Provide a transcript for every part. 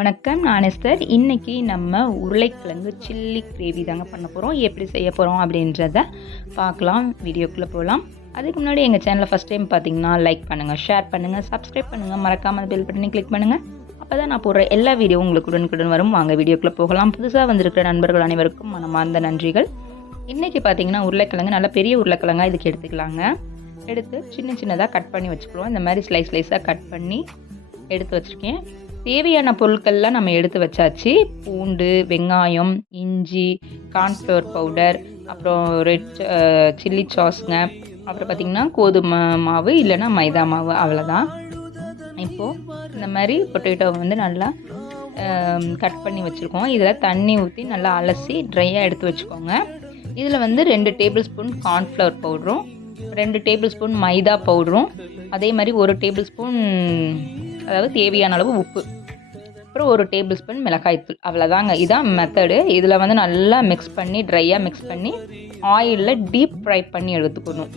வணக்கம், நான் எஸ்தர். இன்னைக்கு நம்ம உருளைக்கிழங்கு சில்லி கிரேவி தாங்க பண்ண போகிறோம். எப்படி செய்ய போகிறோம் அப்படின்றத பார்க்கலாம். வீடியோக்குள்ளே போகலாம். அதுக்கு முன்னாடி எங்கள் சேனலில் ஃபஸ்ட் டைம் பார்த்தீங்கன்னா லைக் பண்ணுங்கள், ஷேர் பண்ணுங்கள், சப்ஸ்கிரைப் பண்ணுங்கள், மறக்காமல் பெல் பட்டனை கிளிக் பண்ணுங்கள். அப்போ தான் நான் போடுற எல்லா வீடியோவும் உங்களுக்கு உடனுக்குடன் வரும். வாங்க வீடியோக்குள்ளே போகலாம். புதுசாக வந்திருக்கிற நண்பர்கள் அனைவருக்கும் மனமார்ந்த நன்றிகள். இன்றைக்கி பார்த்தீங்கன்னா உருளைக்கிழங்கு நல்ல பெரிய உருளைக்கிழங்காக இதுக்கு எடுத்துக்கலாங்க. எடுத்து சின்ன சின்னதாக கட் பண்ணி வச்சுக்கிறோம். இந்த மாதிரி ஸ்லைஸாக கட் பண்ணி எடுத்து வச்சுருக்கேன். தேவையான பொருட்கள்லாம் நம்ம எடுத்து வச்சாச்சு. பூண்டு, வெங்காயம், இஞ்சி, கார்ன்ஃப்ளவர் பவுடர், அப்புறம் ரெட் சில்லி சாஸுங்க, அப்புறம் பார்த்திங்கன்னா கோதுமை மாவு இல்லைன்னா மைதா மாவு, அவ்வளோதான். இப்போது இந்த மாதிரி பொட்டேட்டோவை வந்து நல்லா கட் பண்ணி வச்சுருக்கோம். இதில் தண்ணி ஊற்றி நல்லா அலசி ட்ரையாக எடுத்து வச்சுக்கோங்க. இதில் வந்து 2 டேபிள் ஸ்பூன் கார்ன்ஃப்ளவர் பவுடரும், 2 டேபிள் ஸ்பூன் மைதா பவுடரும், அதே மாதிரி 1 டேபிள் ஸ்பூன் அதாவது தேவையான அளவு உப்பு, அப்புறம் 1 டேபிள் ஸ்பூன் மிளகாய்த்தூள், அவ்வளோதாங்க. இதான் மெத்தடு. இதில் வந்து நல்லா மிக்ஸ் பண்ணி ட்ரையாக மிக்ஸ் பண்ணி ஆயிலில் டீப் ஃப்ரை பண்ணி எடுத்துக்கணும்.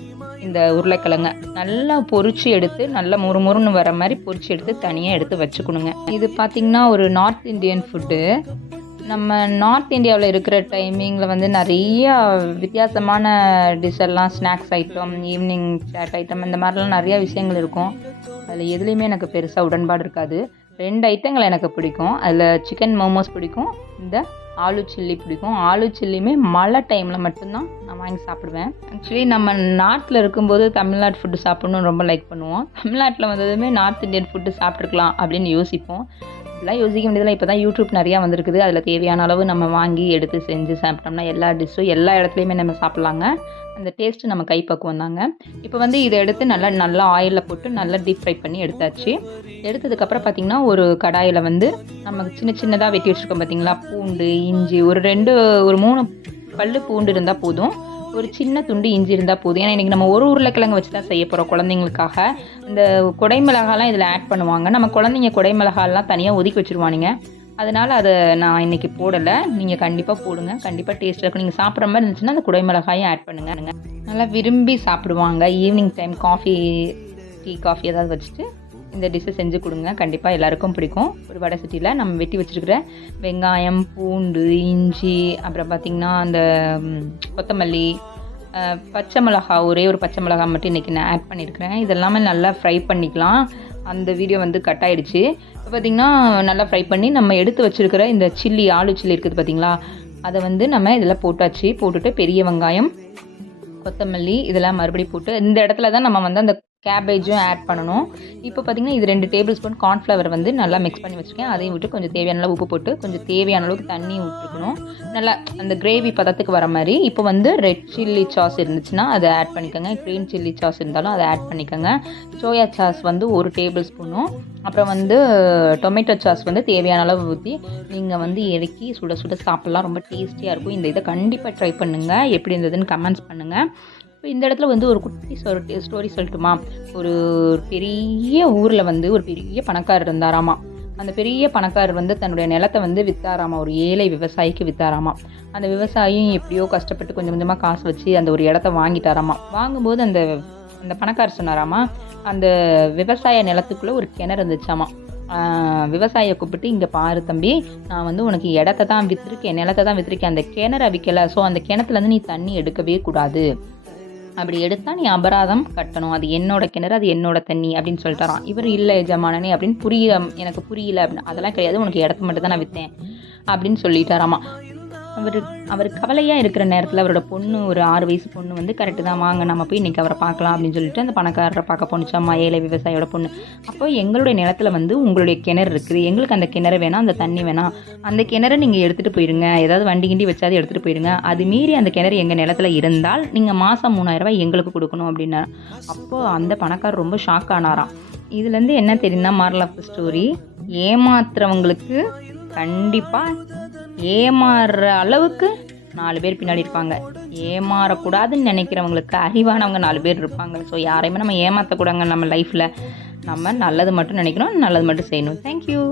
இந்த உருளைக்கிழங்க நல்லா பொரிச்சு எடுத்து நல்லா முறுமுறுன்னு வர மாதிரி பொரிச்சு எடுத்து தனியாக எடுத்து வச்சுக்கணுங்க. இது பார்த்திங்கன்னா ஒரு நார்த் இந்தியன் ஃபுட்டு. நம்ம நார்த் இந்தியாவில் இருக்கிற டைமிங்கில் வந்து நிறைய வித்தியாசமான டிஷ்ஷெல்லாம், snacks item, evening chaat item, இந்த மாதிரிலாம் நிறையா விஷயங்கள் இருக்கும். அதில் எதுலேயுமே எனக்கு பெருசாக உடன்பாடு இருக்காது. 2 ஐட்டங்கள் எனக்கு பிடிக்கும். அதில் சிக்கன் மோமோஸ் பிடிக்கும், இந்த ஆலு சில்லி பிடிக்கும். ஆலு சில்லியுமே மழை டைமில் மட்டும்தான் நான் வாங்கி சாப்பிடுவேன். ஆக்சுவலி நம்ம நார்த்தில் இருக்கும்போது தமிழ்நாட்டு ஃபுட்டு சாப்பிட்ணுன்னு ரொம்ப லைக் பண்ணுவோம். தமிழ்நாட்டில் வந்ததுமே நார்த் இந்தியன் ஃபுட்டு சாப்பிட்ருக்கலாம் அப்படின்னு யோசிப்போம். இதெல்லாம் யோசிக்க வேண்டியதில்லை. இப்போ தான் யூடியூப் நிறையா வந்திருக்குது. அதில் தேவையான அளவு நம்ம வாங்கி எடுத்து செஞ்சு சாப்பிட்டோம்னா எல்லா டிஷ்ஷும் எல்லா இடத்துலையுமே நம்ம சாப்பிட்லாங்க. அந்த டேஸ்ட்டு நம்ம கைப்பக்குவம் தாங்க. இப்போ வந்து இதை எடுத்து நல்லா ஆயிலில் போட்டு நல்லா டீப் ஃப்ரை பண்ணி எடுத்தாச்சு. எடுத்ததுக்கப்புறம் பார்த்திங்கன்னா ஒரு கடாயில் வந்து நம்ம சின்னதாக வெட்டி வச்சுருக்கோம் பார்த்திங்களா, பூண்டு, இஞ்சி, ஒரு 3 பல்லு பூண்டு இருந்தால் போதும், ஒரு சின்ன துண்டு இஞ்சி இருந்தால் போதும். ஏன்னா இன்றைக்கி நம்ம ஒரு உருளைக்கிழங்கு வச்சு தான் செய்ய போகிறோம் குழந்தைங்களுக்காக. இந்த குடைமிளகாலாம் இதில் ஆட் பண்ணுவாங்க. நம்ம குழந்தைங்க குடைமிளகாலாம் தனியாக ஒதுக்கி வச்சுருவானுங்க. அதனால் அதை நான் இன்றைக்கி போடலை. நீங்கள் கண்டிப்பாக போடுங்க, கண்டிப்பாக டேஸ்ட்டாக இருக்கும். நீங்கள் சாப்பிட்ற மாதிரி இருந்துச்சுன்னா அந்த குடைமிளகாயும் ஆட் பண்ணுங்க. நல்லா விரும்பி சாப்பிடுவாங்க. ஈவினிங் டைம் டீ காஃபி ஏதாவது வச்சுட்டு இந்த டிஷ்ஷை செஞ்சு கொடுங்க, கண்டிப்பாக எல்லாருக்கும் பிடிக்கும். ஒரு வடை சட்டியில் நம்ம வெட்டி வச்சுருக்கிற வெங்காயம், பூண்டு, இஞ்சி, அப்புறம் பார்த்திங்கன்னா அந்த கொத்தமல்லி, பச்சை மிளகா, ஒரே ஒரு பச்சை மிளகா மட்டும் இன்றைக்கி நான் ஆட் பண்ணியிருக்கிறேன். இதெல்லாமே நல்லா ஃப்ரை பண்ணிக்கலாம். அந்த வீடியோ வந்து கட் ஆகிடுச்சு. இப்போ பார்த்திங்கன்னா நல்லா ஃப்ரை பண்ணி நம்ம எடுத்து வச்சுருக்கிற இந்த சில்லி, ஆலு சில்லி இருக்குது பார்த்திங்களா, அதை வந்து நம்ம இதில் போட்டுட்டு பெரிய வெங்காயம், கொத்தமல்லி இதெல்லாம் மறுபடியும் போட்டு இந்த இடத்துல தான் நம்ம வந்து அந்த கேபேஜும் ஆட் பண்ணணும். இப்போ பார்த்திங்கன்னா இது 2 டேபிள் ஸ்பூன் கார்ன்ஃப்ளவர் வந்து நல்லா மிக்ஸ் பண்ணி வச்சுருக்கேன். அதையும் விட்டு கொஞ்சம் தேவையான அளவு உப்பு போட்டு கொஞ்சம் தேவையான அளவுக்கு தண்ணி விட்டுருக்கணும். நல்லா அந்த கிரேவி பதத்துக்கு வர மாதிரி. இப்போ வந்து ரெட் சில்லி சாஸ் இருந்துச்சுன்னா அதை ஆட் பண்ணிக்கோங்க. க்ரீன் சில்லி சாஸ் இருந்தாலும் அதை ஆட் பண்ணிக்கோங்க. சோயா சாஸ் வந்து 1 டேபிள் ஸ்பூனும், அப்புறம் வந்து டொமேட்டோ சாஸ் வந்து தேவையான அளவு ஊற்றி நீங்கள் வந்து இறக்கி சுட சுட சாப்பிட்லாம். ரொம்ப டேஸ்டியாக இருக்கும். இந்த இதை கண்டிப்பாக ட்ரை பண்ணுங்கள். எப்படி இருந்ததுன்னு கமெண்ட்ஸ் பண்ணுங்கள். இப்போ இந்த இடத்துல வந்து ஒரு குட்டி ஸ்டோரி சொல்லட்டுமா? ஒரு பெரிய ஊரில் வந்து ஒரு பெரிய பணக்காரர் இருந்தாராமா. அந்த பெரிய பணக்காரர் வந்து தன்னுடைய நிலத்தை வந்து விற்றாராமா, ஒரு ஏழை விவசாயிக்கு விற்றாராமா. அந்த விவசாயியும் எப்படியோ கஷ்டப்பட்டு கொஞ்சம் கொஞ்சமாக காசு வச்சு அந்த ஒரு இடத்த வாங்கிட்டாராமா. வாங்கும்போது அந்த பணக்காரர் சொன்னாராமா, அந்த விவசாய நிலத்துக்குள்ளே ஒரு கிணறு இருந்துச்சாமா. விவசாயியை கூப்பிட்டு, இங்கே பாரு தம்பி, நான் வந்து உனக்கு இடத்த தான் விற்றுருக்கேன், நிலத்தை தான் விற்றுருக்கேன், அந்த கிணறு விற்கலை. ஸோ அந்த கிணத்துலேருந்து நீ தண்ணி எடுக்கவே கூடாது. அப்படி எடுத்தால் நீ அபராதம் கட்டணும். அது என்னோட கிணறு, அது என்னோட தண்ணி அப்படின்னு சொல்லிட்டாராம். இவர் இல்லை எஜமானனே அப்படின்னு எனக்கு புரியல அப்படின்னு. அதெல்லாம் கிடையாது, உனக்கு இடத்த மட்டும் தான் நான் விற்றேன் அப்படின்னு சொல்லிட்டாராமா. அவர் கவலையாக இருக்கிற நேரத்தில் அவரோட பொண்ணு, ஒரு 6 வயசு பொண்ணு வந்து கரெக்டு தான், வாங்க நம்ம போய் இன்றைக்கி அவரை பார்க்கலாம் அப்படின்னு சொல்லிட்டு அந்த பணக்காரரை பார்க்க போணுச்சாம்மா, ஏழை விவசாயியோட பொண்ணு. அப்போ எங்களுடைய நிலத்தில் வந்து உங்களுடைய கிணறு இருக்குது, எங்களுக்கு அந்த கிணறு வேணாம், அந்த தண்ணி வேணாம், அந்த கிணறை நீங்கள் எடுத்துகிட்டு போயிடுங்க, ஏதாவது வண்டி கிண்டி வச்சாது எடுத்துகிட்டு போயிடுங்க. அது மீறி அந்த கிணறு எங்கள் நிலத்தில் இருந்தால் நீங்கள் மாதம் 3000 ரூபாய் எங்களுக்கு கொடுக்கணும் அப்படின்னாரு. அப்போது அந்த பணக்காரர் ரொம்ப ஷாக் ஆனாராம். இதுலேருந்து என்ன தெரியும்னா, மாரல் ஆஃப் தி ஸ்டோரி, ஏமாத்துறவங்களுக்கு கண்டிப்பாக ஏமாறுற அளவுக்கு 4 பேர் பின்னாடி இருப்பாங்க. ஏமாறக்கூடாதுன்னு நினைக்கிறவங்களுக்கு அறிவானவங்க 4 பேர் இருப்பாங்க. ஸோ யாரையுமே நம்ம ஏமாற்றக்கூடாதுங்க. நம்ம லைஃப்பில் நம்ம நல்லது மட்டும் நினைக்கணும், நல்லது மட்டும் செய்யணும். தேங்க்யூ.